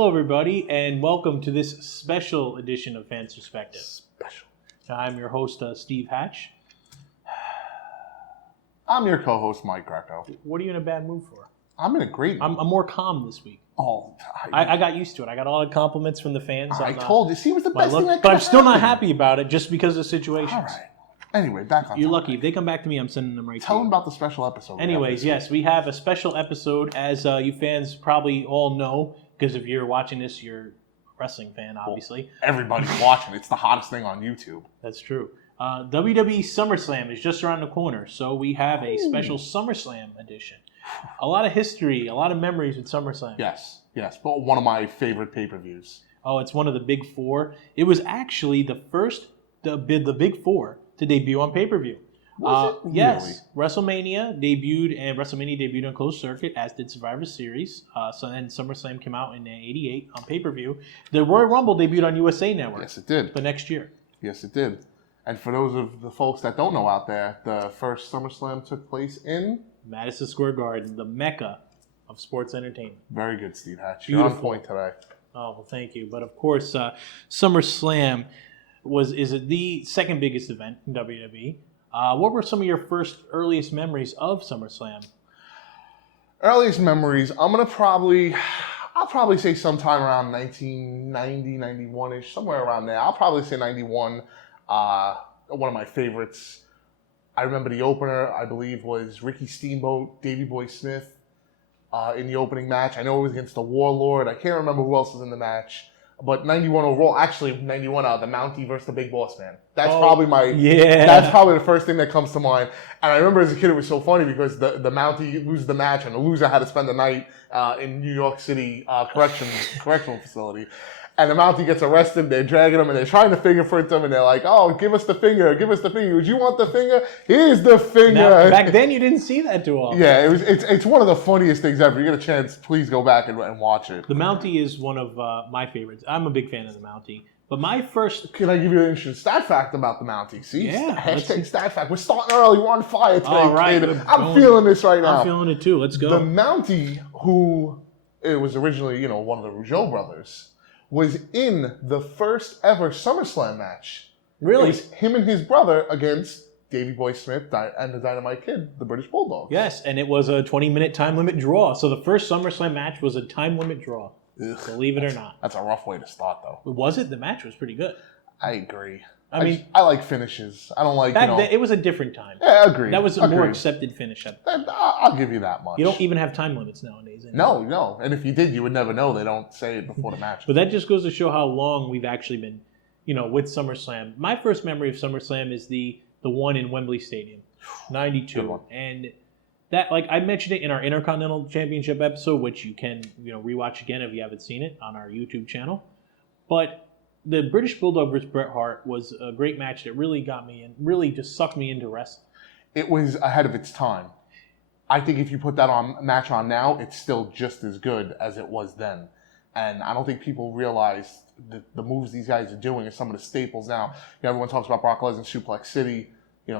Hello, everybody, and welcome to this special edition of Fans Perspective. Special. I'm your host, Steve Hatch. I'm your co-host, Mike Greco. What are you in a bad mood for? I'm in a great mood. I'm more calm this week. Oh, I got used to it. I got all the compliments from the fans. I told you. See, it was the best thing that could But I'm still not happen. happy about it just because of situations. All right. Anyway, back on You're topic. lucky. If they come back to me, I'm sending them right Tell to them you. about the special episode. Anyways, yes, we have a special episode, as you fans probably all know, because if you're watching this, you're a wrestling fan, obviously. Well, everybody's watching. It's the hottest thing on YouTube. That's true. WWE SUMMERSLAM is just around the corner, so we have a special SummerSlam edition. A lot of history, a lot of memories with SummerSlam. Yes, but one of my favorite pay-per-views. Oh, it's one of the big four. It was actually the first, the big four to debut on pay-per-view. Was it? Yes. WrestleMania debuted on closed circuit, as did Survivor Series. So then SummerSlam came out in '88 on pay-per-view. The Royal Rumble debuted on USA Network. Yes, it did. The next year. Yes, it did. And for those of the folks that don't know out there, the first SummerSlam took place in Madison Square Garden, the mecca of sports entertainment. Very good, Steve Hatch. You're on Beautiful. point today. Oh, well, thank you. But of course, SummerSlam is the second biggest event in WWE. What were some of your earliest memories of SummerSlam? Earliest memories, I'll probably say sometime around 1990, 91-ish, somewhere around there. I'll probably say 91. One of my favorites. I remember the opener, I believe, was Ricky Steamboat, Davey Boy Smith in the opening match. I know it was against the Warlord. I can't remember who else was in the match. But 91 overall, actually 91, the Mountie versus the Big Boss Man. That's probably that's probably the first thing that comes to mind. And I remember as a kid, it was so funny because the Mountie loses the match and the loser had to spend the night in New York City correctional facility. And the Mountie gets arrested, they're dragging him, and they're trying to fingerprint him, and they're like, oh, give us the finger. Would you want the finger? Here's the finger. Now, back then, you didn't see that too often. Yeah, it's one of the funniest things ever. You get a chance, please go back and watch it. The Mountie is one of my favorites. I'm a big fan of the Mountie. But my first... Can I give you an interesting stat fact about the Mountie? See? Yeah. Hashtag stat fact. We're starting early. We're on fire today, all right, kid. I'm feeling this right now. I'm feeling it too. Let's go. The Mountie, who it was originally, one of the Rougeau brothers, was in the first ever SummerSlam match. Really? It was him and his brother against Davey Boy Smith and the Dynamite Kid, the British Bulldog. Yes, and it was a 20-minute time limit draw. So the first SummerSlam match was a time limit draw. Ugh, believe it or not. That's a rough way to start, though. Was it? The match was pretty good. I agree. I mean, I like finishes. I don't like, back then, it was a different time. Yeah, agreed. That was a more accepted finish. I'll give you that much. You don't even have time limits nowadays. Anymore. No. And if you did, you would never know. They don't say it before the match. But that just goes to show how long we've actually been, with SummerSlam. My first memory of SummerSlam is the one in Wembley Stadium, 92. And that, like I mentioned it in our Intercontinental Championship episode, which you can, rewatch again if you haven't seen it on our YouTube channel. But the British Bulldog versus Bret Hart was a great match that really got me and really just sucked me into wrestling. It was ahead of its time. I think if you put that match on now, it's still just as good as it was then. And I don't think people realize the moves these guys are doing are some of the staples now. Everyone talks about Brock Lesnar Suplex City,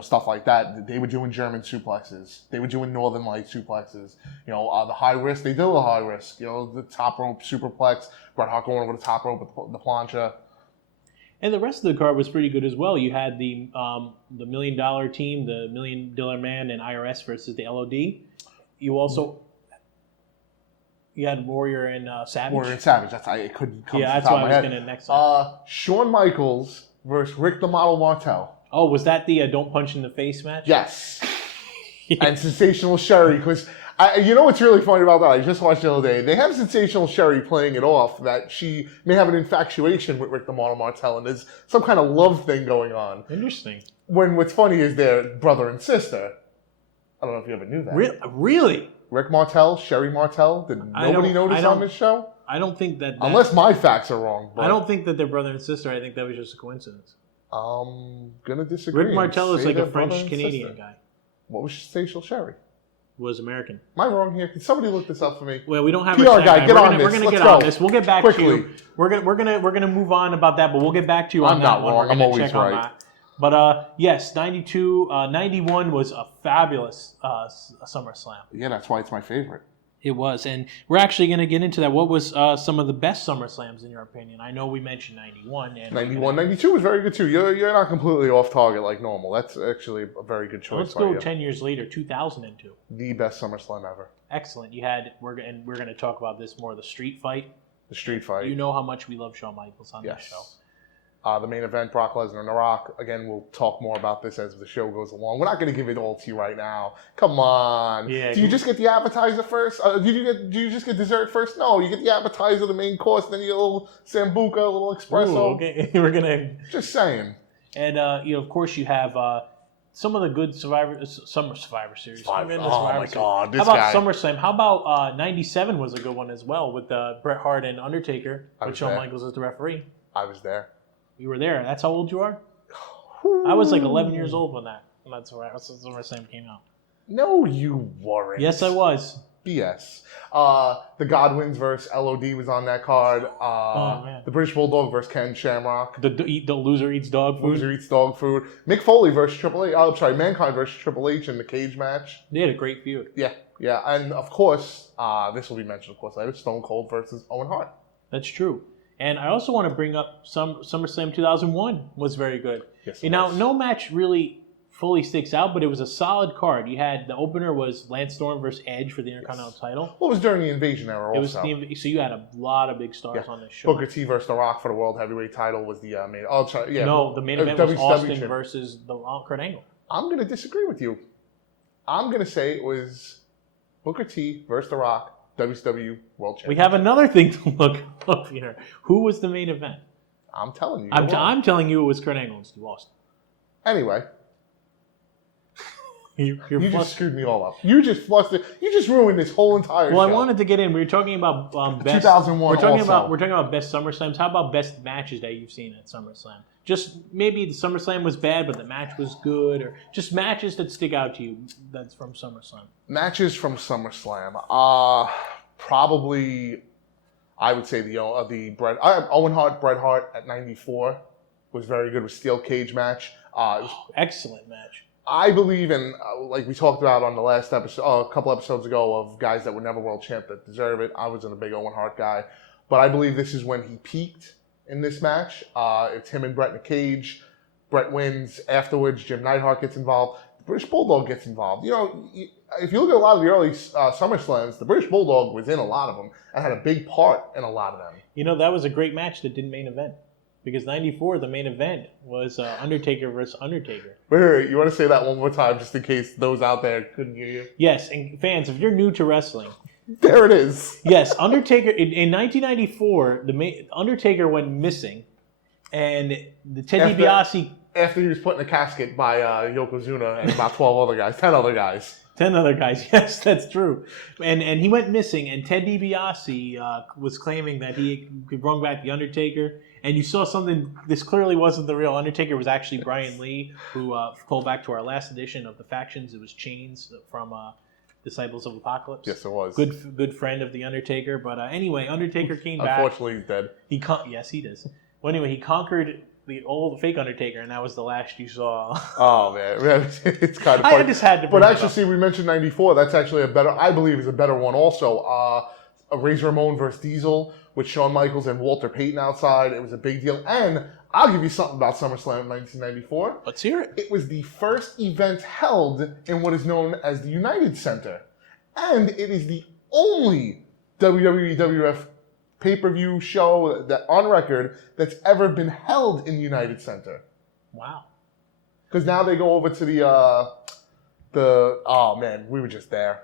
stuff like that. They were doing German suplexes. They were doing Northern Light suplexes. The high risk, they did a high risk. The top rope superplex, Bret Hart going over the top rope with the plancha. And the rest of the card was pretty good as well. You had the $1 Million team, the $1 Million Man and IRS versus the LOD. You also had Warrior and Savage. Warrior and Savage. It couldn't come. Yeah, to that's the top what I of was my going head. to next time. Shawn Michaels versus Rick the Model Martel. Oh, was that the Don't Punch in the Face match? Yes. And Sensational Sherry, because what's really funny about that? I just watched the other day. They have Sensational Sherry playing it off that she may have an infatuation with Rick the Model Martel, and there's some kind of love thing going on. Interesting. When what's funny is they're brother and sister. I don't know if you ever knew that. Really? Rick Martel, Sherry Martel. Did nobody notice on this show? I don't think that... Unless my facts are wrong. But I don't think that they're brother and sister. I think that was just a coincidence. I'm going to disagree. Rick Martel is like a French-Canadian guy. What was Sensational Sherry? Was American. Am I wrong here? Can somebody look this up for me? Well, we don't have PR a guy. Get on this. We're gonna get on this. We'll get back to you. We're gonna move on about that, but we'll get back to you on that one. I'm not wrong. I'm always right. But yes, 92, 91 was a fabulous SummerSlam. Yeah, that's why it's my favorite. It was, and we're actually going to get into that. What was some of the best SummerSlams in your opinion? I know we mentioned 91. And 91, 92 was very good too. You're not completely off target like normal. That's actually a very good choice. Let's go 10 years later, 2002. The best SummerSlam ever. Excellent. We're going to talk about this more, the street fight. The street fight. You know how much we love Shawn Michaels on this show. The main event, Brock Lesnar and The Rock. Again, we'll talk more about this as the show goes along. We're not going to give it all to you right now. Come on. Yeah, do you just get the appetizer first? Do you just get dessert first? No, you get the appetizer, the main course, then you get a little sambuca, a little espresso. Ooh, okay, we're gonna. Just saying. And of course, you have some of the good Survivor Series. Oh my God, this guy. How about SummerSlam? How about 97 was a good one as well with Bret Hart and Undertaker, with Shawn Michaels as the referee. I was there. You were there. That's how old you are? I was like 11 years old when that SummerSlam came out. No, you weren't. Yes, I was. BS. The Godwins versus LOD was on that card. The British Bulldog versus Ken Shamrock. The loser eats dog food. Loser eats dog food. Mick Foley versus Triple H. I'm sorry, Mankind versus Triple H in the cage match. They had a great feud. Yeah. And of course, this will be mentioned, of course, later. Stone Cold versus Owen Hart. That's true. And I also want to bring up SummerSlam 2001 was very good. Yes, now, no match really fully sticks out, but it was a solid card. You had the opener was Lance Storm versus Edge for the Intercontinental title. Well, it was during the Invasion era also. So you had a lot of big stars on this show. Booker T versus The Rock for the World Heavyweight title was the main. Oh, sorry. Yeah. No, the main event was Austin versus Kurt Angle. I'm going to disagree with you. I'm going to say it was Booker T versus The Rock. WCW World Championship. We have another thing to look up here. Who was the main event? I'm telling you. I'm telling you it was Kurt Angle and Steve Austin. Anyway. you just screwed me all up. You just flustered. You just ruined this whole entire show. Well, I wanted to get in. We were talking about best. 2001 we're talking about best SummerSlams. How about best matches that you've seen at SummerSlam? Just maybe the SummerSlam was bad, but the match was good, or just matches that stick out to you that's from SummerSlam. Matches from SummerSlam. Probably, I would say the Owen Hart, Bret Hart at 94 was very good with steel cage match. Excellent match. I believe in, like we talked about on the last episode, a couple episodes ago, of guys that were never world champ that deserve it. I wasn't a big Owen Hart guy, but I believe this is when he peaked in this match. It's him and Bret in a cage. Bret wins. Afterwards, Jim Neidhart gets involved. The British Bulldog gets involved. You know, if you look at a lot of the early SummerSlams, the British Bulldog was in a lot of them and had a big part in a lot of them. You know, that was a great match that didn't main event. Because 94, the main event was Undertaker versus Undertaker. Wait, you want to say that one more time just in case those out there couldn't hear you? Yes, and fans, if you're new to wrestling. There it is. Yes, Undertaker, in 1994, Undertaker went missing, and the Ted DiBiase... After he was put in a casket by Yokozuna and about 12 other guys, 10 other guys. 10 other guys, yes, that's true. And he went missing, and Ted DiBiase was claiming that he could bring back The Undertaker. And you saw something, this clearly wasn't the real Undertaker. It was actually Brian Lee, who called back to our last edition of the Factions. It was Chains from Disciples of Apocalypse. Yes, it was. Good friend of The Undertaker. But anyway, Undertaker came back. Unfortunately, he's dead. Yes, he does. Well, anyway, he conquered the old fake Undertaker, and that was the last you saw. Oh, man. It's kind of funny. I just had to bring But actually, see, we mentioned 94. That's actually I believe is a better one also. Razor Ramon versus Diesel with Shawn Michaels and Walter Payton outside. It was a big deal. And I'll give you something about SummerSlam in 1994. Let's hear it. It was the first event held in what is known as the United Center. And it is the only WWE WWF pay-per-view show that on record that's ever been held in the United Center. Wow. Because now they go over to oh man, we were just there.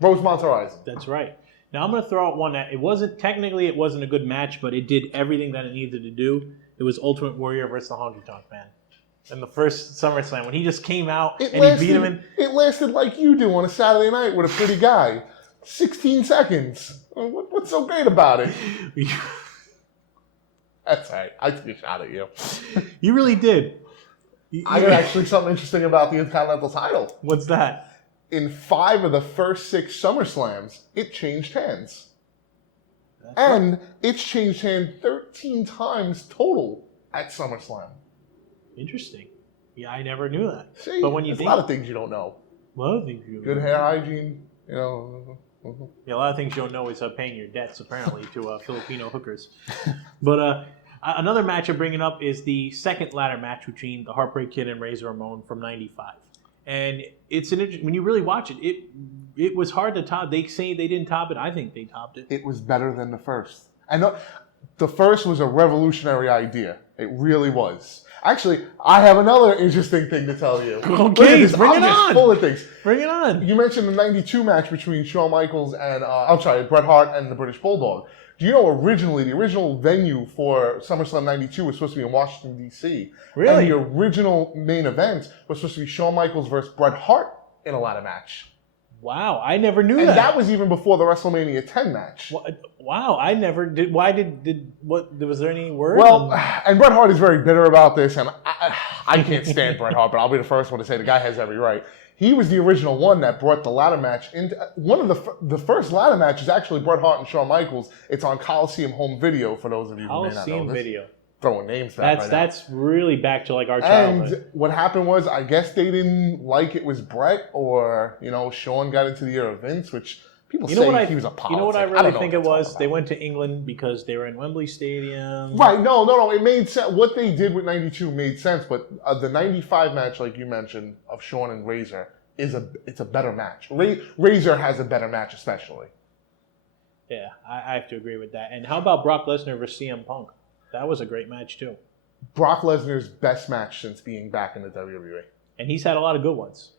Rosemont Horizon. That's right. Now I'm going to throw out one that it wasn't a good match, but it did everything that it needed to do. It was Ultimate Warrior versus the Honky Tonk Man. In the first SummerSlam, when he just came out he beat him in. It lasted like you do on a Saturday night with a pretty guy. 16 seconds. What's so great about it? That's right. I took a shot at you. You really did. I got actually something interesting about the Intercontinental title. What's that? In 5 of the first 6 SummerSlams, it changed hands. It's changed hands 13 times total at SummerSlam. Interesting. Yeah, I never knew that. See, but when you there's a lot of things you don't know. A lot of things you don't know. Good hair hygiene, you know. Mm-hmm. Yeah, a lot of things you don't know is paying your debts, apparently, to Filipino hookers. But another match I'm bringing up is the second ladder match between the Heartbreak Kid and Razor Ramon from '95. And it's when you really watch it, it was hard to top. They say they didn't top it. I think they topped it. It was better than the first. I know the first was a revolutionary idea. It really was. Actually, I have another interesting thing to tell you. Okay, bring it on. Full of things. Bring it on. You mentioned the '92 match between Shawn Michaels and Bret Hart and the British Bulldog. Do you know originally the original venue for SummerSlam '92 was supposed to be in Washington D.C. Really? And the original main event was supposed to be Shawn Michaels versus Bret Hart in a ladder match. Wow, I never knew And that. that was even before the WrestleMania 10 match. Wow, I never did. Why did what? Was there any word? Well, and Bret Hart is very bitter about this, and I can't stand Bret Hart, but I'll be the first one to say the guy has every right. He was the original one that brought the ladder match into one of the first ladder matches. Actually, Bret Hart and Shawn Michaels. It's on Coliseum Home Video for those of you who may not know Coliseum this. Video. Throwing names back. That's really back to like our childhood. And what happened was, I guess they didn't like it was Bret, or Shawn got into the era of Vince, which people say he was a politic. You know what I really think it was? They went to England because they were in Wembley Stadium. Right? No. It made sense. What they did with '92 made sense, but the '95 match, like you mentioned, of Shawn and Razor it's a better match. Razor has a better match, especially. Yeah, I have to agree with that. And how about Brock Lesnar versus CM Punk? That was a great match too. Brock Lesnar's best match since being back in the WWE. And he's had a lot of good ones.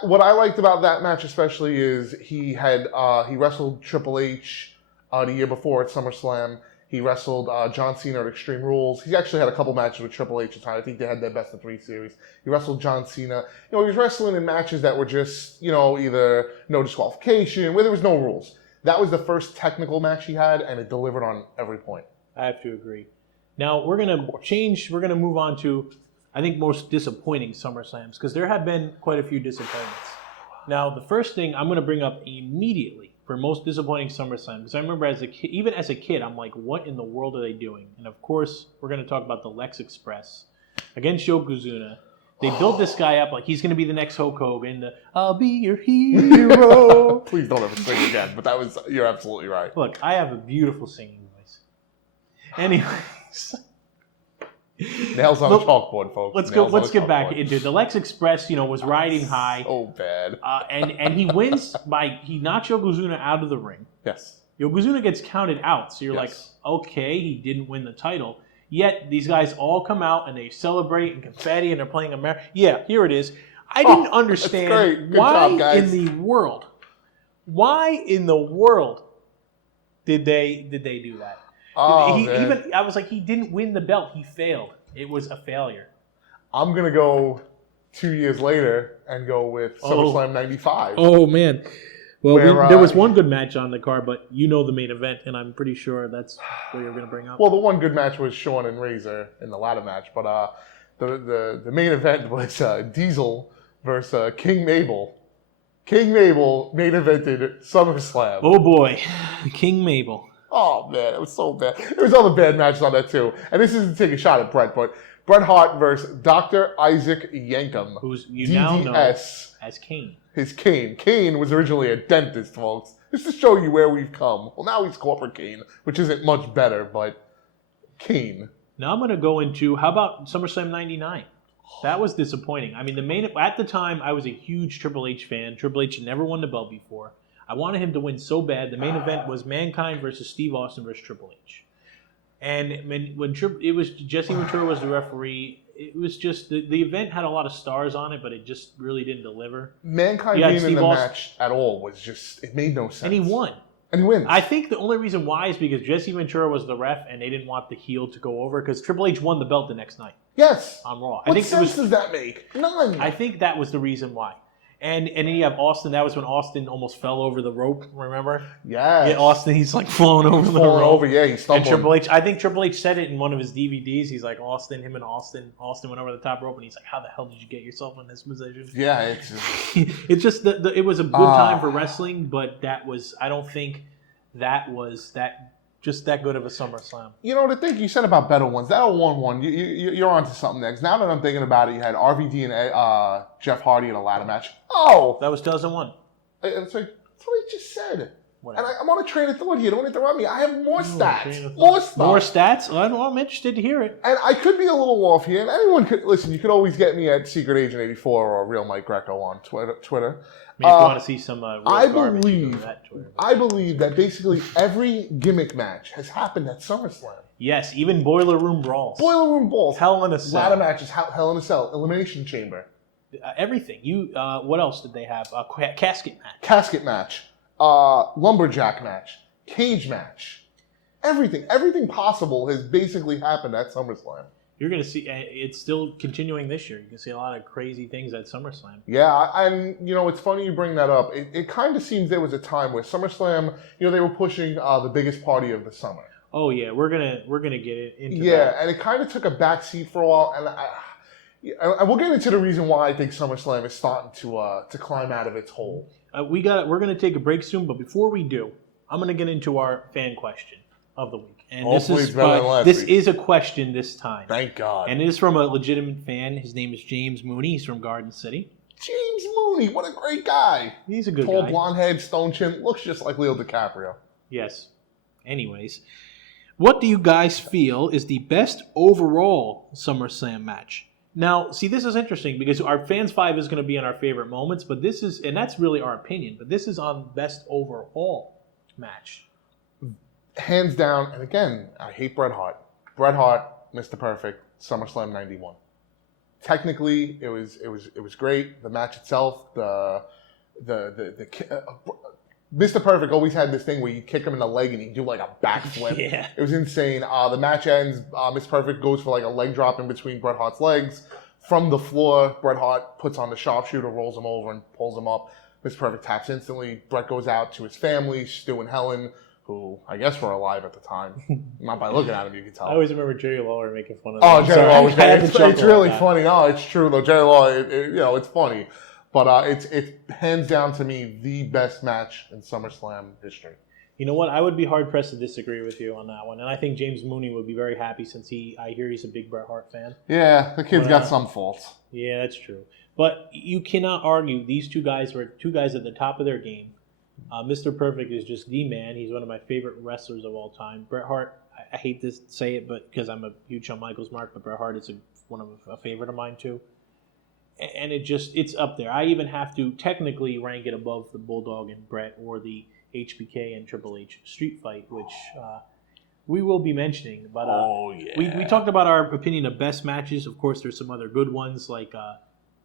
What I liked about that match especially is he wrestled Triple H the year before at SummerSlam. He wrestled John Cena at Extreme Rules. He actually had a couple matches with Triple H at the time. I think they had their best of 3 series. He wrestled John Cena. He was wrestling in matches that were just, either no disqualification, where there was no rules. That was the first technical match he had, and it delivered on every point. I have to agree. Now, we're going to change. We're going to move on to, I think, most disappointing SummerSlams, because there have been quite a few disappointments. Now, the first thing I'm going to bring up immediately for most disappointing SummerSlam, because I remember even as a kid, I'm like, what in the world are they doing? And of course, we're going to talk about the Lex Express against Yokozuna. They built this guy up like he's going to be the next Hulk Hogan. I'll be your hero. Please don't ever sing again, but you're absolutely right. Look, I have a beautiful singing voice. Anyways. Nails on the chalkboard, folks. Let's get back into the Lex Express. Was riding high. So bad. And he wins he knocks Yokozuna out of the ring. Yes. Yokozuna gets counted out, so you're like, okay, he didn't win the title. Yet these guys all come out and they celebrate and confetti and they're playing America. Yeah, here it is. I didn't understand that's great. Good why job, guys. in the world did they do that? Man. I was like, he didn't win the belt. He failed. It was a failure. I'm going to go 2 years later and go with SummerSlam 95. Oh, man. Well, there was one good match on the card, but the main event, and I'm pretty sure that's what you're going to bring up. Well, the one good match was Shawn and Razor in the ladder match, but the main event was Diesel versus King Mabel. King Mabel main evented SummerSlam. Oh, boy. King Mabel. Oh, man, it was so bad. There was other bad matches on that, too. And this isn't to take a shot at Bret, but Bret Hart versus Dr. Isaac Yankem. Who's now known as Kane. His Kane. Kane was originally a dentist, folks. Just to show you where we've come. Well, now he's Corporate Kane, which isn't much better, but Kane. Now I'm going to go into, how about SummerSlam 99? That was disappointing. I mean, at the time, I was a huge Triple H fan. Triple H had never won the belt before. I wanted him to win so bad. The main event was Mankind versus Steve Austin versus Triple H. And when it was Jesse Ventura was the referee, it was just the event had a lot of stars on it, but it just really didn't deliver. Mankind being in the match at all was just, it made no sense. And he won. And he wins. I think the only reason why is because Jesse Ventura was the ref and they didn't want the heel to go over because Triple H won the belt the next night. Yes. On Raw. What sense does that make? None. I think that was the reason why. And then you have Austin. That was when Austin almost fell over the rope. Remember? Yes. Yeah, Austin. He's like flown over the rope. Yeah, he stumbled. And Triple H. I think Triple H said it in one of his DVDs. He's like Austin. Him and Austin. Austin went over the top rope, and he's like, "How the hell did you get yourself in this position?" Yeah, it's just it was a good time for wrestling, but that was. I don't think that was just that good of a SummerSlam. The thing you said about better ones, that 01-1, you're onto something next. Now that I'm thinking about it, you had RVD and Jeff Hardy in a ladder match. Oh! That was 2001. It's like what I just said. Whatever. And I'm on a train of thought here. Don't interrupt me. I have more stats. More stats? Well, I'm interested to hear it. And I could be a little off here. And anyone could listen. You could always get me at Secret Agent 84 or Real Mike Greco on Twitter. I mean, if you want to see some real I believe that basically every gimmick match has happened at SummerSlam. Yes, even Boiler Room Brawls. Boiler Room Brawls. Hell in a Cell. Ladder matches. Hell in a Cell. Elimination Chamber. Everything. What else did they have? Casket match. Casket match. Lumberjack match. Cage match. Everything possible has basically happened at SummerSlam. You're going to see, it's still continuing this year. You can see a lot of crazy things at SummerSlam. Yeah, and, it's funny you bring that up. It kind of seems there was a time where SummerSlam, they were pushing the biggest party of the summer. Oh, yeah, we're gonna get into that. Yeah, and it kind of took a backseat for a while, and we'll get into the reason why I think SummerSlam is starting to climb out of its hole. We're going to take a break soon, but before we do, I'm going to get into our fan question of the week. And this is a question this time. Thank God. And it is from a legitimate fan. His name is James Mooney. He's from Garden City. James Mooney, what a great guy. He's a good guy. Tall, blonde head, stone chin, looks just like Leo DiCaprio. Yes. Anyways, what do you guys feel is the best overall SummerSlam match? Now, see, this is interesting because our Fans 5 is going to be on our favorite moments, but this is, and that's really our opinion, but this is on best overall match. Hands down, and again, I hate Bret Hart. Bret Hart, Mr. Perfect, SummerSlam 91. Technically, it was great. The match itself, Mr. Perfect always had this thing where you kick him in the leg and he'd do like a backflip. Yeah. It was insane. The match ends. Mr. Perfect goes for like a leg drop in between Bret Hart's legs. From the floor, Bret Hart puts on the sharpshooter, rolls him over, and pulls him up. Mr. Perfect taps instantly. Bret goes out to his family, Stu and Helen, who I guess were alive at the time. Not by looking at him, you can tell. I always remember Jerry Lawler making fun of them. Oh, Jerry Lawler was great. It's really funny. No, it's true though. Jerry Lawler, it's funny. But it's hands down to me the best match in SummerSlam history. You know what? I would be hard pressed to disagree with you on that one, and I think James Mooney would be very happy since I hear he's a big Bret Hart fan. Yeah, the kid's got some faults. Yeah, that's true. But you cannot argue these two guys were two guys at the top of their game. Mr. Perfect is just the man. He's one of my favorite wrestlers of all time. Bret Hart, I hate to say it, but because I'm a huge Shawn Michaels mark, but Bret Hart is one of a favorite of mine too. And it's up there. I even have to technically rank it above the Bulldog and Bret or the HBK and Triple H street fight, which we will be mentioning. But we talked about our opinion of best matches. Of course, there's some other good ones like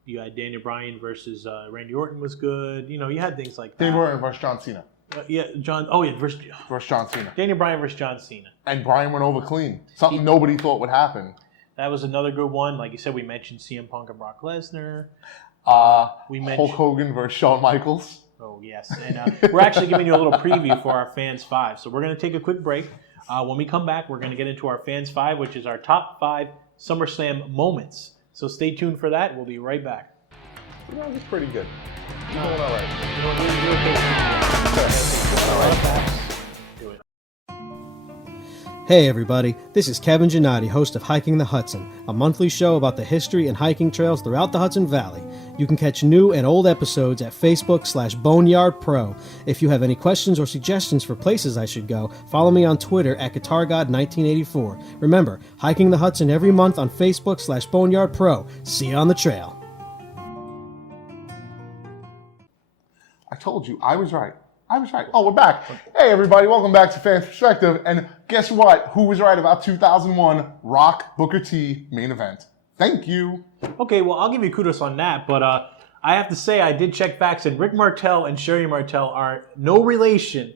you had Daniel Bryan versus Randy Orton was good. You had things like that. Daniel Bryan versus John Cena. Versus John Cena. Daniel Bryan versus John Cena. And Bryan went over clean. Something nobody thought would happen. That was another good one. Like you said, we mentioned CM Punk and Brock Lesnar. We mentioned Hulk Hogan versus Shawn Michaels. Oh, yes. And we're actually giving you a little preview for our Fans 5. So we're going to take a quick break. When we come back, we're going to get into our Fans 5, which is our top 5 SummerSlam moments. So stay tuned for that. We'll be right back. It's pretty good. You're doing all right. Do it. Hey everybody, this is Kevin Gennady, host of Hiking the Hudson, a monthly show about the history and hiking trails throughout the Hudson Valley. You can catch new and old episodes at Facebook/BoneyardPro. If you have any questions or suggestions for places I should go, follow me on Twitter at GuitarGod1984. Remember, Hiking the Hudson every month on Facebook/BoneyardPro. See you on the trail. I told you, I was right. Oh, we're back. Hey, everybody. Welcome back to Fans Perspective. And guess what? Who was right about 2001 Rock Booker T main event? Thank you. Okay, well, I'll give you kudos on that. But I have to say, I did check facts, and Rick Martel and Sherry Martel are no relation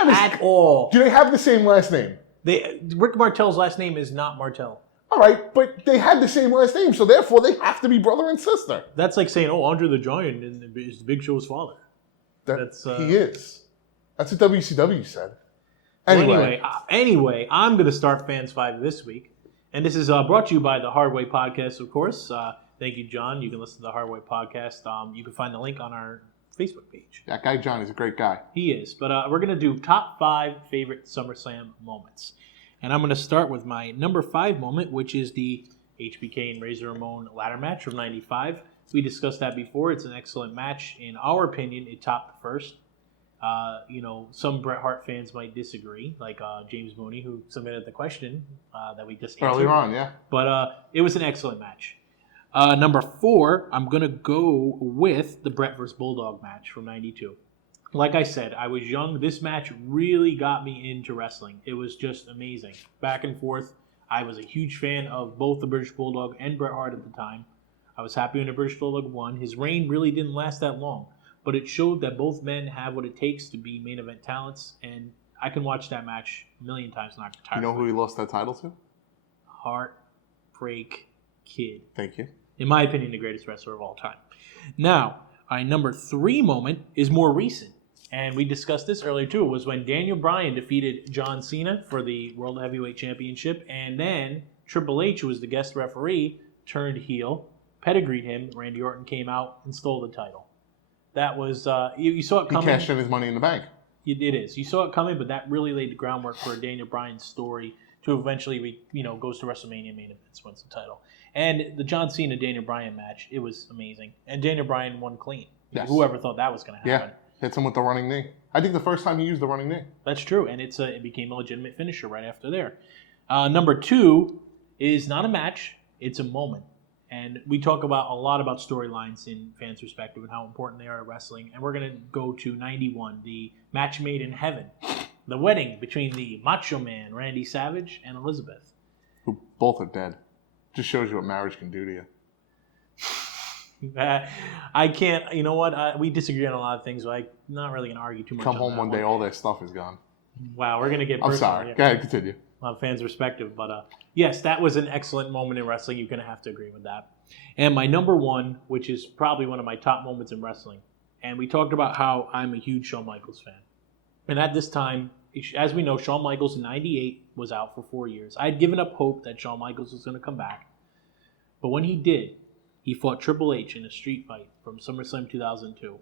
at all. Do they have the same last name? Rick Martel's last name is not Martel. All right, but they had the same last name, so therefore they have to be brother and sister. That's like saying, Andre the Giant is the Big Show's father. He is. That's what WCW said. Anyway, I'm going to start Fans 5 this week. And this is brought to you by the Hardway Podcast, of course. Thank you, John. You can listen to the Hardway Podcast. You can find the link on our Facebook page. That guy, John, is a great guy. He is. But we're going to do top 5 favorite SummerSlam moments. And I'm going to start with my number 5 moment, which is the HBK and Razor Ramon ladder match from 95. We discussed that before. It's an excellent match. In our opinion, it topped the first. Some Bret Hart fans might disagree, like James Mooney, who submitted the question that we just answered. Earlier on, yeah. But it was an excellent match. Number 4, I'm going to go with the Bret vs. Bulldog match from 92. Like I said, I was young. This match really got me into wrestling. It was just amazing. Back and forth. I was a huge fan of both the British Bulldog and Bret Hart at the time. I was happy when the British Bulldog won. His reign really didn't last that long, but it showed that both men have what it takes to be main event talents, and I can watch that match a million times and not get tired. You know who he lost that title to? Heartbreak Kid. Thank you. In my opinion, the greatest wrestler of all time. Now, my number 3 moment is more recent, and we discussed this earlier too. It was when Daniel Bryan defeated John Cena for the World Heavyweight Championship, and then Triple H, who was the guest referee, turned heel, pedigreed him. Randy Orton came out and stole the title. That was you saw it coming. He cashed in his Money in the Bank. It is. You saw it coming, but that really laid the groundwork for Daniel Bryan's story to eventually, goes to WrestleMania main events, wins the title. And the John Cena Daniel Bryan match, it was amazing. And Daniel Bryan won clean. Yes. Whoever thought that was going to happen? Yeah, hits him with the running knee. I think the first time he used the running knee. That's true, and it became a legitimate finisher right after there. Number 2 is not a match; it's a moment. And we talk a lot about storylines in fans' perspective and how important they are at wrestling. And we're going to go to 91, the match made in heaven, the wedding between the Macho Man Randy Savage and Elizabeth, who both are dead. Just shows you what marriage can do to you. I can't. You know what? We disagree on a lot of things, but I'm not really going to argue too much. Come home one day, all their stuff is gone. Wow, we're going to get I'm personal sorry. here. Go ahead, continue. A lot of fans' perspective, but yes, that was an excellent moment in wrestling. You're going to have to agree with that. And my number 1, which is probably one of my top moments in wrestling, and we talked about how I'm a huge Shawn Michaels fan. And at this time, as we know, Shawn Michaels in 98 was out for 4 years. I had given up hope that Shawn Michaels was going to come back. But when he did, he fought Triple H in a street fight from SummerSlam 2002.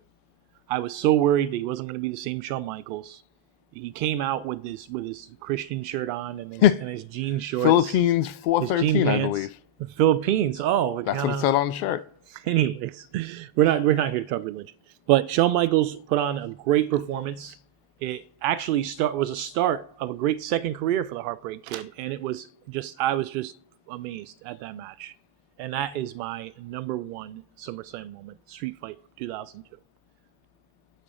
I was so worried that he wasn't going to be the same Shawn Michaels. He came out with his Christian shirt on and his jean shorts. Philippines 413, I believe. Philippines. Oh, that's what it said on the shirt. Anyways, we're not here to talk religion. But Shawn Michaels put on a great performance. It actually was a start of a great second career for the Heartbreak Kid, and I was just amazed at that match. And that is my number 1 SummerSlam moment, Street Fight 2002.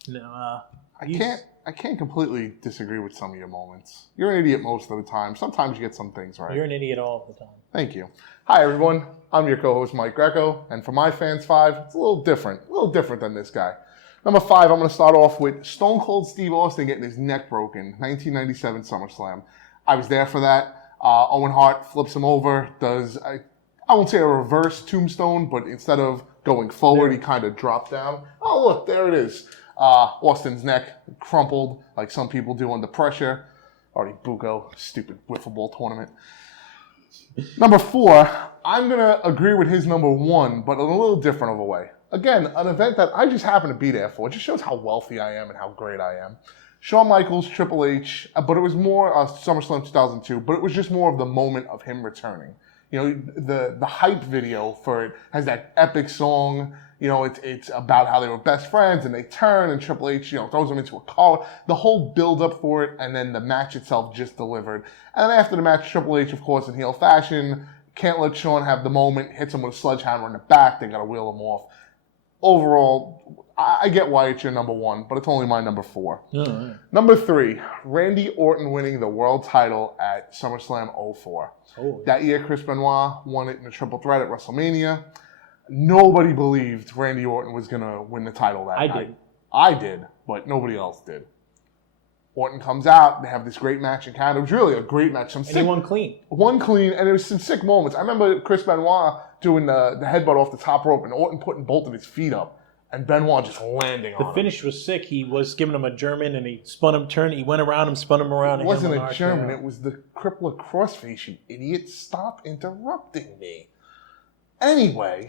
Now, I can't completely disagree with some of your moments. You're an idiot most of the time. Sometimes you get some things right. You're an idiot all the time. Thank you. Hi, everyone. I'm your co-host, Mike Greco. And for my Fans 5, it's a little different than this guy. Number 5, I'm going to start off with Stone Cold Steve Austin getting his neck broken, 1997 SummerSlam. I was there for that. Owen Hart flips him over, does, I won't say a reverse tombstone, but instead of going forward, he kind of dropped down. Oh, look, there it is. Austin's neck crumpled like some people do under pressure. Already buco, stupid wiffle ball tournament. Number 4, I'm going to agree with his number 1, but in a little different of a way. Again, an event that I just happen to be there for. It just shows how wealthy I am and how great I am. Shawn Michaels, Triple H, but it was more SummerSlam 2002, but it was just more of the moment of him returning. You know, the hype video for it has that epic song. You know, it's about how they were best friends and they turn and Triple H, throws them into a car. The whole build up for it, and then the match itself just delivered. And after the match, Triple H, of course, in heel fashion, can't let Shawn have the moment, hits him with a sledgehammer in the back. They got to wheel him off. Overall, I get why it's your number 1, but it's only my number 4. Right. Number 3, Randy Orton winning the world title at SummerSlam 04. Oh, That year, Chris Benoit won it in a triple threat at WrestleMania. Nobody believed Randy Orton was going to win the title that night. I did, but nobody else did. Orton comes out. They have this great match in Canada. It was really a great match. And he won clean. One clean, and there was some sick moments. I remember Chris Benoit doing the headbutt off the top rope and Orton putting both of his feet up and Benoit just landing on him. The finish was sick. He was giving him a German and he spun him, he went around him, spun him around. It wasn't a German. It was the crippler crossface, you idiot. Stop interrupting me. Anyway,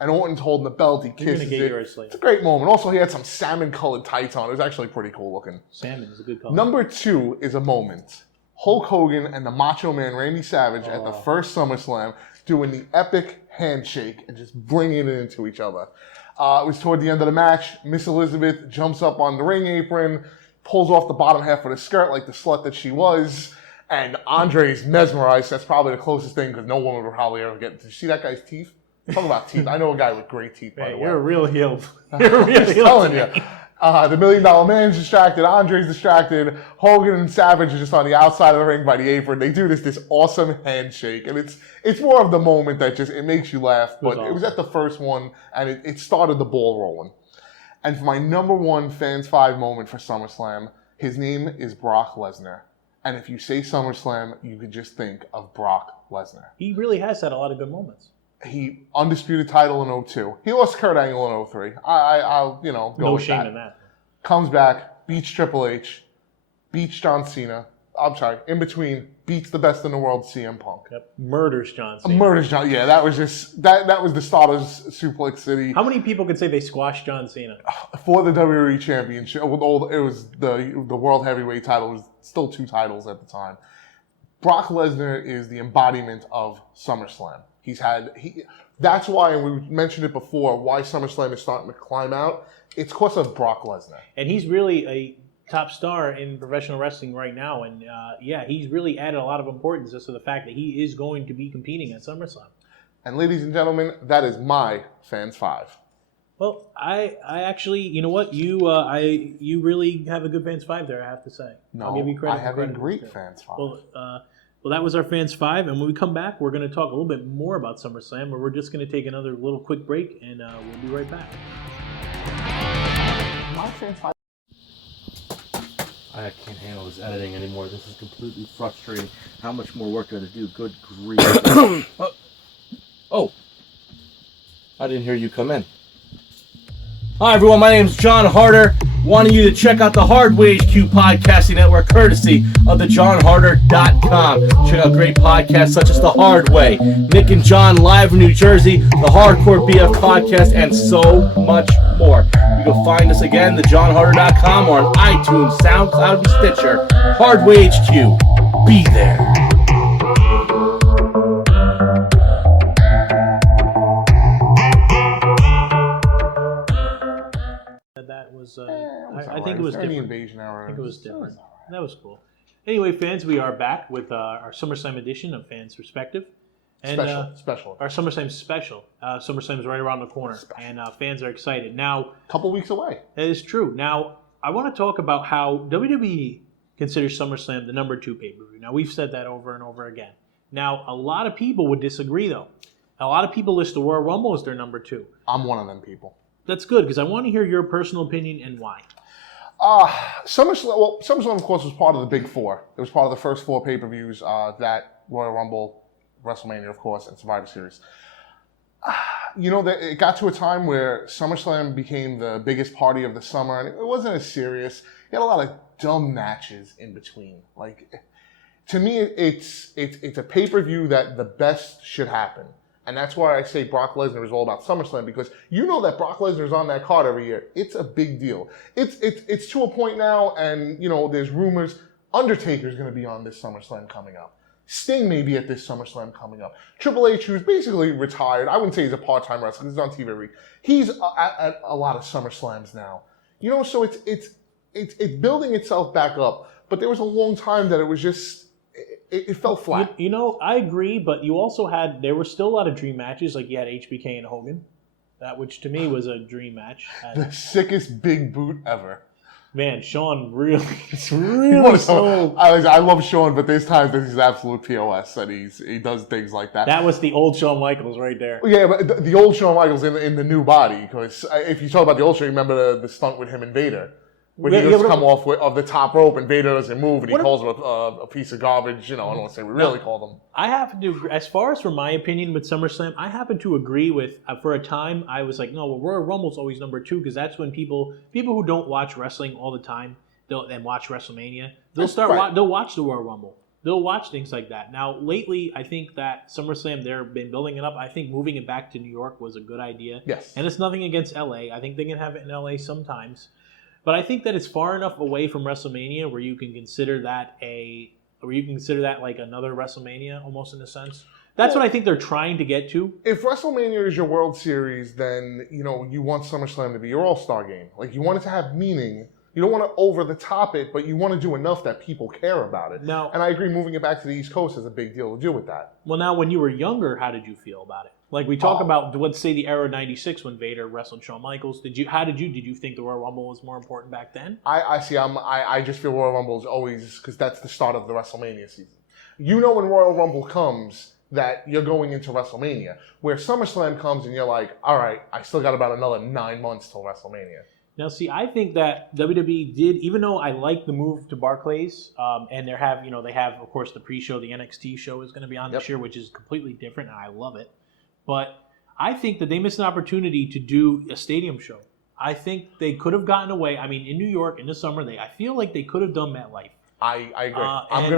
and Orton's holding the belt. He kisses it. It's a great moment. Also, he had some salmon-colored tights on. It was actually pretty cool looking. Salmon is a good color. Number 2 is a moment. Hulk Hogan and the Macho Man Randy Savage at the first SummerSlam doing the epic handshake and just bringing it into each other. It was toward the end of the match. Miss Elizabeth jumps up on the ring apron, pulls off the bottom half of the skirt like the slut that she was, and Andre's mesmerized. That's probably the closest thing because no woman would probably ever get. Did you see that guy's teeth? Talk about teeth. I know a guy with great teeth, by the way. You're a real heel. You're a real I'm heel. telling you. The $1 Million Man's distracted. Andre's distracted. Hogan and Savage are just on the outside of the ring by the apron. They do this awesome handshake, and it's more of the moment that just it makes you laugh. But it was at the first one, and it started the ball rolling. And for my number one Fans 5 moment for SummerSlam, his name is Brock Lesnar. And if you say SummerSlam, you could just think of Brock Lesnar. He really has had a lot of good moments. He undisputed title in 02. He lost Kurt Angle in 03. I'll go No with shame that. in that. Comes back, beats Triple H, beats John Cena. I'm sorry, in between, beats the best in the world, CM Punk. Yep. Murders John Cena. Murders John. Yeah, that was just that was the start of Suplex City. How many people could say they squashed John Cena? For the WWE Championship. It was the World Heavyweight title. It was still 2 titles at the time. Brock Lesnar is the embodiment of SummerSlam. That's why, and we mentioned it before, why SummerSlam is starting to climb out. It's because of Brock Lesnar. And he's really a top star in professional wrestling right now. And he's really added a lot of importance just to the fact that he is going to be competing at SummerSlam. And ladies and gentlemen, that is my Fans 5. Well, I actually, you know what? You really have a good Fans 5 there, I have to say. No, I'll give you credit. I have a great Fans 5. Well, that was our Fans 5, and when we come back, we're going to talk a little bit more about SummerSlam, but we're just going to take another little quick break, and we'll be right back. My Fans 5. I can't handle this editing anymore. This is completely frustrating. How much more work do I have to do? Good grief. Oh. I didn't hear you come in. Hi, everyone. My name is John Harder. Wanting you to check out the Hardway HQ Podcasting Network, courtesy of thejohnharder.com. Check out great podcasts such as The Hard Way, Nick and John live in New Jersey, the Hardcore BF Podcast, and so much more. You can find us again, thejohnharder.com, or on iTunes, SoundCloud, and Stitcher. Hardway HQ. Be there. That was, I think it was During the different. invasion hour. I think it was different. That was cool. Anyway, fans, we are back with our SummerSlam edition of Fans Perspective. And, special. Our SummerSlam special. SummerSlam is right around the corner, and fans are excited. Now, a couple weeks away. That is true. Now, I want to talk about how WWE considers SummerSlam the number 2 pay-per-view. Now, we've said that over and over again. Now, a lot of people would disagree, though. A lot of people list the Royal Rumble as their number 2. I'm one of them people. That's good, because I want to hear your personal opinion and why. SummerSlam, of course, was part of the Big Four. It was part of the first 4 pay-per-views, that Royal Rumble, WrestleMania, of course, and Survivor Series. It got to a time where SummerSlam became the biggest party of the summer, and it wasn't as serious. You had a lot of dumb matches in between. To me, it's a pay-per-view that the best should happen. And that's why I say Brock Lesnar is all about SummerSlam, because you know that Brock Lesnar is on that card every year. It's a big deal. It's to a point now, and there's rumors Undertaker's going to be on this SummerSlam coming up. Sting may be at this SummerSlam coming up. Triple H, who's basically retired, I wouldn't say he's a part-time wrestler, he's on TV every week. He's at a lot of SummerSlams now. So it's building itself back up. But there was a long time that it was just. It fell flat. I agree, but you also there were still a lot of dream matches, like you had HBK and Hogan, which to me was a dream match. The sickest big boot ever. Man, Shawn really sold. I love Shawn, but there's times that he's absolute POS, and he does things like that. That was the old Shawn Michaels right there. Yeah, but the old Shawn Michaels in the new body, because if you talk about the old Shawn, you remember the stunt with him and Vader. When he just come off of the top rope and Vader doesn't move and he calls him a piece of garbage, I don't want to say we really called him. I happen to, as far as for my opinion with SummerSlam, I happen to agree with, for a time, I was like, no, well, Royal Rumble's always number 2, because that's when people who don't watch wrestling all the time, and watch WrestleMania, they'll watch the Royal Rumble. They'll watch things like that. Now, lately, I think that SummerSlam, they've been building it up. I think moving it back to New York was a good idea. Yes. And it's nothing against LA. I think they can have it in LA sometimes. But I think that it's far enough away from WrestleMania where you can consider that like another WrestleMania, almost in a sense. That's what I think they're trying to get to. If WrestleMania is your World Series, then, you know, you want SummerSlam to be your all-star game. Like, you want it to have meaning. You don't want to over-the-top it, but you want to do enough that people care about it. Now, and I agree moving it back to the East Coast is a big deal to do with that. Well, now, when you were younger, how did you feel about it? Like, we talk about, let's say, the era of 96 when Vader wrestled Shawn Michaels. Did you think the Royal Rumble was more important back then? I just feel Royal Rumble is always, because that's the start of the WrestleMania season. You know when Royal Rumble comes that you're going into WrestleMania. Where SummerSlam comes and you're like, all right, I still got about another 9 months till WrestleMania. Now, see, I think that WWE did, even though I like the move to Barclays, and they have, of course, the pre-show, the NXT show is going to be on this year, which is completely different, and I love it. But I think that they missed an opportunity to do a stadium show. I think they could have gotten away. I mean, in New York, in the summer, I feel like they could have done MetLife. I agree.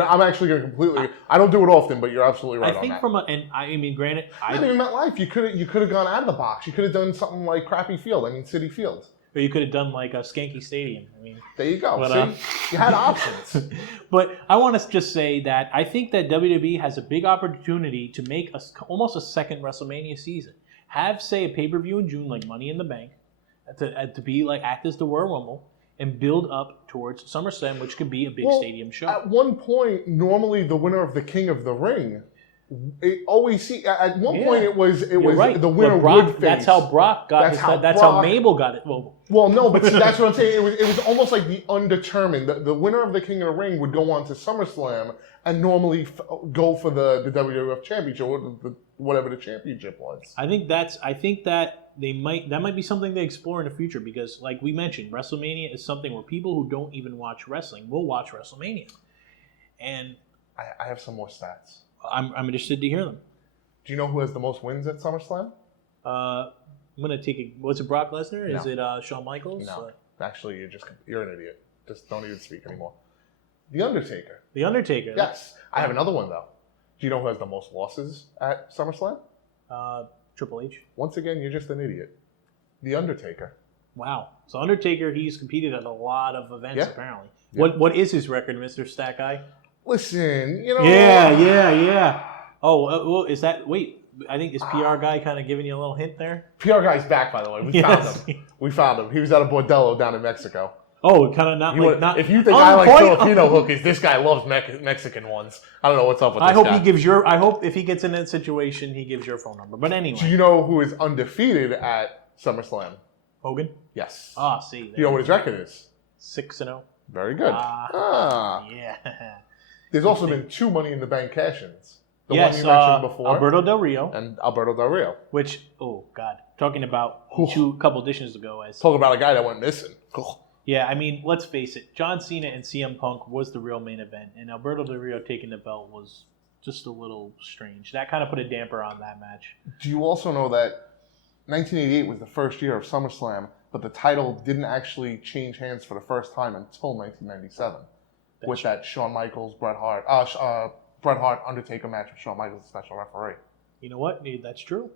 I'm actually going to completely. I don't do it often, but you're absolutely right. I think granted, not even MetLife. You could have gone out of the box. You could have done something like Crappy Field. I mean, City Field. Or you could have done like a Skanky Stadium. I mean, there you go. But, see, you had options. But I want to just say that I think that WWE has a big opportunity to make almost a second WrestleMania season. Have, say, a pay-per-view in June like Money in the Bank, to be like act as the Royal Rumble. And build up towards SummerSlam, which could be a big stadium show. At one point, normally the winner of the King of the Ring, at one point it was right. The winner would face. That's how Brock got it. That's how Mabel got it. Well, no, but see, that's what I'm saying. It was almost like the undetermined. The winner of the King of the Ring would go on to SummerSlam and normally go for the WWF Championship or whatever the championship was. I think that that might be something they explore in the future because, like we mentioned, WrestleMania is something where people who don't even watch wrestling will watch WrestleMania. And I have some more stats. I'm interested to hear them. Do you know who has the most wins at SummerSlam? I'm gonna take it. Was it Brock Lesnar? No. Is it Shawn Michaels? No, actually, you're an idiot. Just don't even speak anymore. The Undertaker. The Undertaker. Yes, I have another one though. Do you know who has the most losses at SummerSlam? Triple H. Once again, you're just an idiot. The Undertaker. Wow. So Undertaker, he's competed at a lot of events apparently. Yeah. What is his record, Mr. Stat Guy? Listen, Yeah. Oh, well, is that? Wait, I think is PR Guy kind of giving you a little hint there? PR Guy's back, by the way. We found him. He was at a bordello down in Mexico. Oh, kind of not. If you think I like Filipino hookers, this guy loves Mexican ones. I don't know what's up with this guy. I hope if he gets in that situation, he gives your phone number. But anyway. Do you know who is undefeated at SummerSlam? Hogan? Yes. See. Do you know what his record is? 6-0. Very good. Yeah. There's also been 2 Money in the Bank cash-ins. The one you mentioned before. Alberto Del Rio. And Alberto Del Rio. Which, oh, God. Talking about couple editions ago. Talk about a guy that went missing. Yeah, I mean, let's face it. John Cena and CM Punk was the real main event. And Alberto Del Rio taking the belt was just a little strange. That kind of put a damper on that match. Do you also know that 1988 was the first year of SummerSlam, but the title didn't actually change hands for the first time until 1997? With that Shawn Michaels, Bret Hart Undertaker match with Shawn Michaels as special referee. You know what? That's true.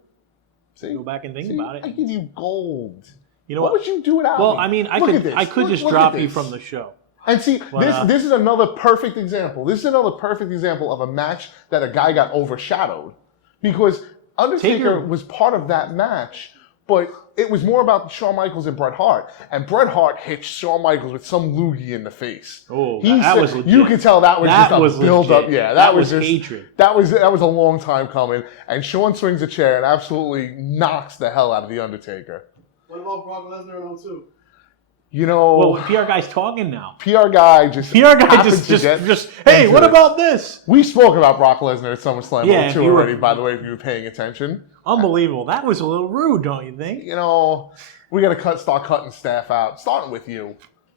See? Go back and think about it. I give you gold. You know what would you do without me? Well, I mean, I could just drop you from the show. And see, this is another perfect example. This is another perfect example of a match that a guy got overshadowed. Because Undertaker was part of that match, but it was more about Shawn Michaels and Bret Hart. And Bret Hart hit Shawn Michaels with some loogie in the face. Oh, that was legit. You could tell that was just a build-up. Yeah, that was just hatred. That was a long time coming. And Shawn swings a chair and absolutely knocks the hell out of The Undertaker. What about Brock Lesnar in 02? You know... Well, PR Guy's talking now. PR Guy just... hey, what about this? We spoke about Brock Lesnar at SummerSlam 02 already, by the way, if you were paying attention. Unbelievable. That was a little rude, don't you think? You know, we got to start cutting staff out, starting with you.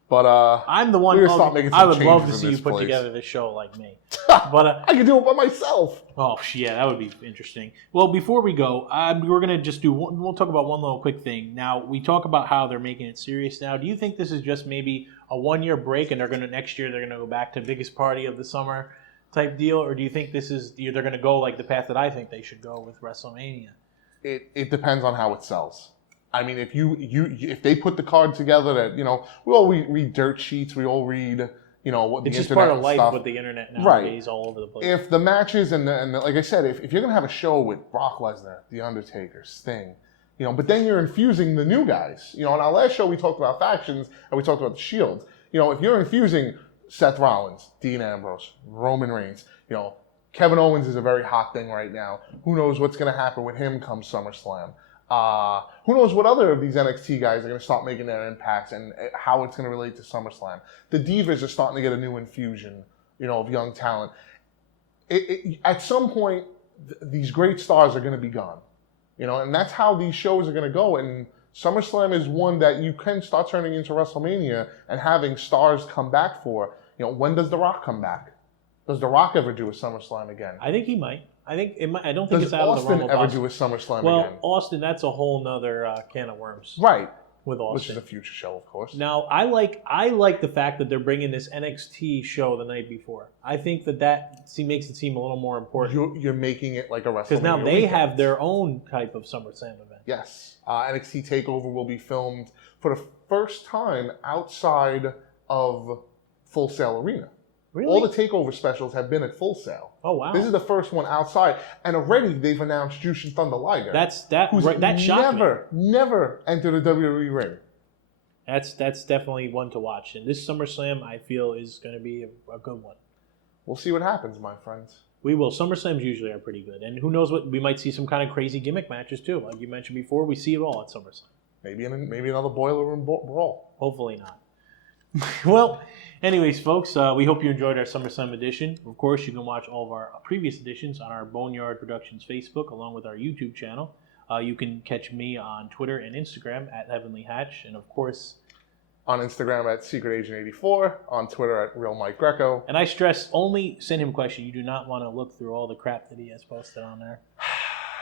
But I'm the one. I would love to see you put together this show like me. But I can do it by myself. Oh yeah, that would be interesting. Well, before we go, we're gonna just do. We'll talk about one little quick thing. Now we talk about how they're making it serious. Now, do you think this is just maybe a 1-year break, and next year they're gonna go back to biggest party of the summer type deal, or do you think they're gonna go like the path that I think they should go with WrestleMania? It depends on how it sells. I mean, if they put the card together that, we all read dirt sheets, we all read, you know, what the It's just internet part of and life stuff. with the internet nowadays, all over the place. If the matches and like I said, if you're gonna have a show with Brock Lesnar, The Undertaker, Sting, you know, but then you're infusing the new guys. You know, on our last show we talked about factions and we talked about the Shield. You know, if you're infusing Seth Rollins, Dean Ambrose, Roman Reigns, you know, Kevin Owens is a very hot thing right now. Who knows what's gonna happen with him come SummerSlam? Who knows what other of these NXT guys are going to start making their impacts and how it's going to relate to SummerSlam. The Divas are starting to get a new infusion, you know, of young talent. At some point, these great stars are going to be gone, you know, and that's how these shows are going to go. And SummerSlam is one that you can start turning into WrestleMania and having stars come back for. You know, when does The Rock come back? Does The Rock ever do a SummerSlam again? I think he might. I think it might, I don't think Does it's out Austin of the realm of ever do a SummerSlam Well, again? Austin, that's a whole nother can of worms. Right. With Austin. Which is a future show, of course. Now, I like the fact that they're bringing this NXT show the night before. I think that makes it seem a little more important. You're making it like a WrestleMania because now they weekend. have their own type of SummerSlam event. Yes. NXT TakeOver will be filmed for the first time outside of Full Sail Arena. Really? All the TakeOver specials have been at Full Sail. Oh, wow. This is the first one outside. And already they've announced Jushin Thunder Liger. That shocked me. Never entered a WWE ring. That's definitely one to watch. And this SummerSlam, I feel, is going to be a good one. We'll see what happens, my friends. We will. SummerSlams usually are pretty good. And who knows what, we might see some kind of crazy gimmick matches too. Like you mentioned before, we see it all at SummerSlam. Maybe another boiler room brawl. Hopefully not. Well, anyways, folks, we hope you enjoyed our SummerSlam edition. Of course, you can watch all of our previous editions on our Boneyard Productions Facebook, along with our YouTube channel. You can catch me on Twitter and Instagram at Heavenly Hatch, and of course, on Instagram at SecretAgent84, on Twitter at Real Mike Greco. And I stress, only send him a question. You do not want to look through all the crap that he has posted on there.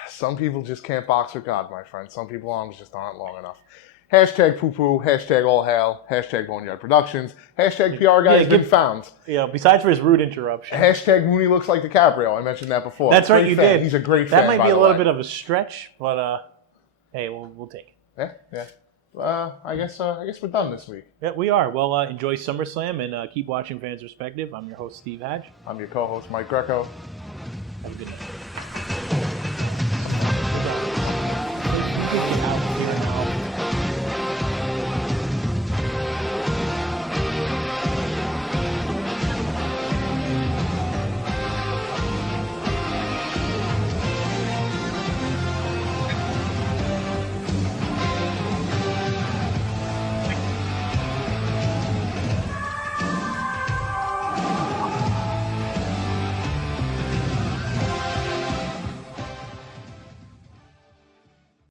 Some people just can't box with God, my friend. Some people's arms just aren't long enough. Hashtag poo-poo, hashtag all hail, hashtag Boneyard Productions, hashtag PR guy's been found. Yeah, besides for his rude interruption. Hashtag Mooney looks like DiCaprio. I mentioned that before. That's right, you fan. did. He's a great fan, That might by be a the little way. bit of a stretch, but hey, we'll take it. Yeah. I guess we're done this week. Yeah, we are. Well, enjoy SummerSlam and keep watching Fans Perspective. I'm your host, Steve Hatch. I'm your co-host, Mike Greco.